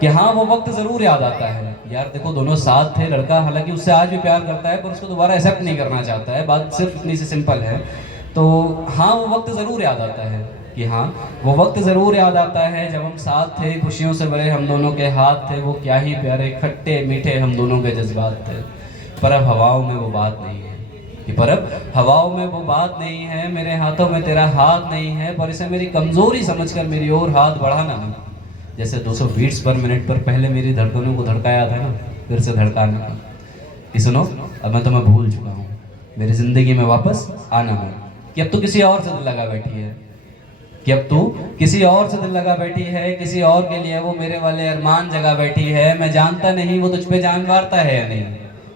कि हाँ वो वक्त ज़रूर याद आता है। यार देखो दोनों साथ थे, लड़का हालांकि उससे आज भी प्यार करता है पर उसको दोबारा एक्सेप्ट नहीं करना चाहता है, बात सिर्फ इतनी सी सिंपल है। तो हाँ वो वक्त ज़रूर याद आता है कि हाँ वो वक्त ज़रूर याद आता है जब हम साथ थे, खुशियों से भरे हम दोनों के हाथ थे, वो क्या ही प्यारे खट्टे मीठे हम दोनों के जज्बात थे। पर अब हवाओं में वो बात नहीं है कि पर अब हवाओं में वो बात नहीं है, मेरे हाथों में तेरा हाथ नहीं है, पर इसे मेरी कमज़ोरी समझकर मेरी ओर हाथ बढ़ाना मत। जैसे 200 बीट्स पर मिनट पर पहले मेरी धड़कनों को धड़काया था ना, फिर से धड़काना था कि सुनो अब मैं तुम्हें भूल चुका हूँ, मेरी ज़िंदगी में वापस आना मत। कि अब तो किसी और से दिल लगा बैठी है, कि अब तू किसी और से दिल लगा बैठी है, किसी और के लिए वो मेरे वाले अरमान जगा बैठी है। मैं जानता नहीं वो तुझ पे जान वारता है या नहीं,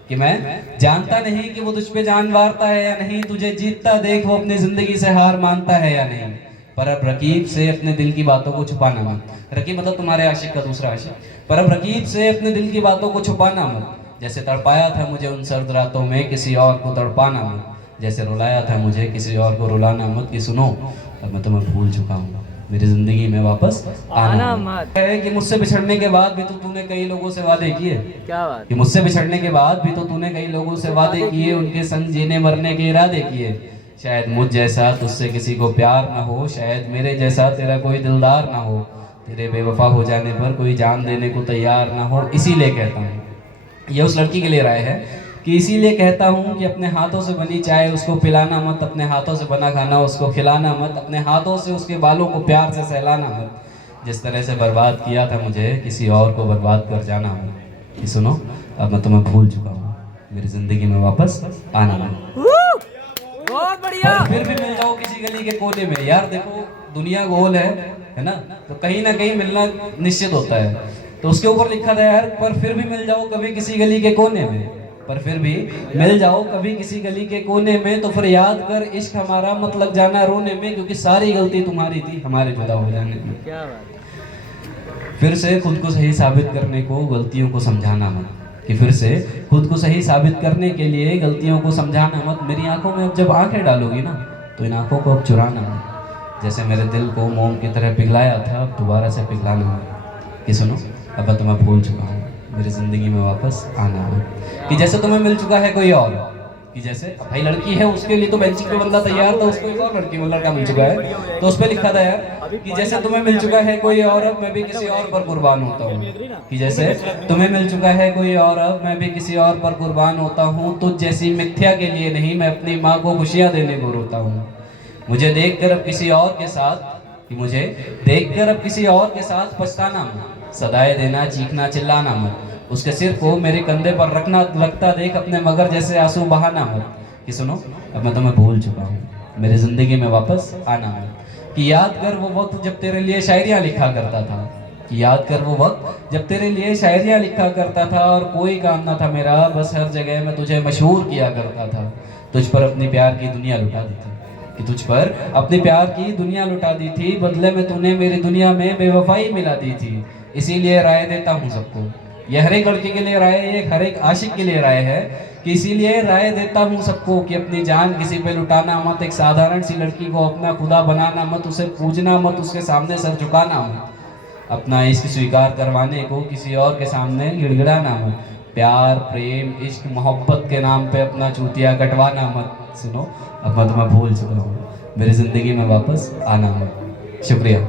कि मैं जानता नहीं कि वो तुझ पे जान वारता है या नहीं, तुझे जीतता देख वो अपनी जिंदगी से हार मानता है या नहीं। पर अब रकीब से अपने दिल की बातों को छुपाना मत। रकीब मतलब तुम्हारे आशिक का दूसरा आशिक। पर अब रकीब से अपने दिल की बातों को छुपाना मत। जैसे तड़पाया था मुझे उन सर्द रातों में, किसी और को तड़पाना मत। जैसे रुलाया था मुझे, किसी और को रुलाना मत। कि सुनो अब मैं तुम्हें भूल चुका हूँ, मेरी जिंदगी में वापस आना मत। है कि मुझसे बिछड़ने के बाद भी तो तूने कई लोगों से वादे किए, क्या बात, कि मुझसे बिछड़ने के बाद भी तो तूने कई लोगों से वादे किए, उनके संग जीने मरने के इरादे किए। शायद मुझ जैसा तुझसे किसी को प्यार ना हो, शायद मेरे जैसा तेरा कोई दिलदार ना हो, तेरे बेवफा हो जाने पर कोई जान देने को तैयार ना हो। इसीलिए कहता हूँ, ये उस लड़की के लिए राय है, कि इसीलिए कहता हूँ कि अपने हाथों से बनी चाय उसको पिलाना मत, अपने हाथों से बना खाना उसको खिलाना मत, अपने हाथों से उसके बालों को प्यार से सहलाना मत। जिस तरह से बर्बाद किया था मुझे, किसी और को बर्बाद कर जाना मत। कि सुनो अब मैं तुम्हें भूल चुका हूँ, मेरी ज़िंदगी में वापस आना मत। बहुत बढ़िया। और फिर भी मिल जाओ किसी गली के कोने में। यार देखो दुनिया गोल है ना, तो कहीं ना कहीं मिलना निश्चित होता है। तो उसके ऊपर लिखा था यार, पर फिर भी मिल जाओ कभी किसी गली के कोने में, पर फिर भी मिल जाओ कभी किसी गली के कोने में। तो फिर याद कर इश्क हमारा मत लग जाना रोने में, क्योंकि सारी गलती तुम्हारी थी हमारे जुदा हो जाने में। क्या बात, फिर से खुद को सही साबित करने को गलतियों को समझाना मत। कि फिर से खुद को सही साबित करने के लिए गलतियों को समझाना मत। मेरी आंखों में अब जब आंखें डालोगी ना, तो इन आंखों को अब चुराना मत। जैसे मेरे दिल को मोम की तरह पिघलाया था, अब दोबारा से पिघलाना मत। कि सुनो अब मैं तुम्हें भूल चुका हूँ, मेरी ज़िंदगी में वापस आना मत। कि जैसे तुम्हें मिल चुका है कोई और, कि जैसे अब भाई लड़की है उसके लिए तो बेंचिंग पे बंदा तैयार था, उसको एक और लड़की लड़का मिल चुका है, तो उस पर लिखा था यार कि जैसे तुम्हें मिल चुका है कोई और, अब मैं भी किसी और पर कुर्बान होता हूँ। कि जैसे तुम्हें मिल चुका है कोई और, अब मैं भी किसी और पर कुर्बान होता हूँ। तुझ जैसी मिथ्या के लिए नहीं, मैं अपनी माँ को खुशियाँ देने को रोता हूँ। मुझे देखकर अब किसी और के साथ, कि मुझे देखकर अब किसी और के साथ पछताना मत। सदाएं देना चीखना चिल्लाना मत, उसके सिर को मेरे कंधे पर रखना, लगता देख अपने मगर जैसे आंसू बहाना मत। कि सुनो अब मैं तुम्हें भूल चुका हूँ, मेरी ज़िंदगी में वापस आना मत। कि याद कर वो वक्त जब तेरे लिए शायरियाँ लिखा करता था, कि याद कर वो वक्त जब तेरे लिए शायरियाँ लिखा करता था, और कोई काम ना था मेरा, बस हर जगह मैं तुझे मशहूर किया करता था। तुझ पर अपनी प्यार की दुनिया लुटा दी थी, कि तुझ पर अपने प्यार की दुनिया लुटा दी थी, बदले में तूने मेरी दुनिया में बेवफाई मिला दी थी। इसीलिए राय देता हूँ सबको, यह हर एक लड़के के लिए राय है, ये हर एक आशिक के लिए राय है, कि इसीलिए राय देता हूँ सबको कि अपनी जान किसी पे लुटाना मत। एक साधारण सी लड़की को अपना खुदा बनाना मत, उसे पूजना मत, उसके सामने सर झुकाना मत। अपना इश्क स्वीकार करवाने को किसी और के सामने गिड़गिड़ाना मत। प्यार प्रेम इश्क मोहब्बत के नाम पे अपना चूतिया कटवाना मत। सुनो अब मैं तुम्हें भूल चुका हूँ, मेरी ज़िंदगी में वापस आना मत। शुक्रिया।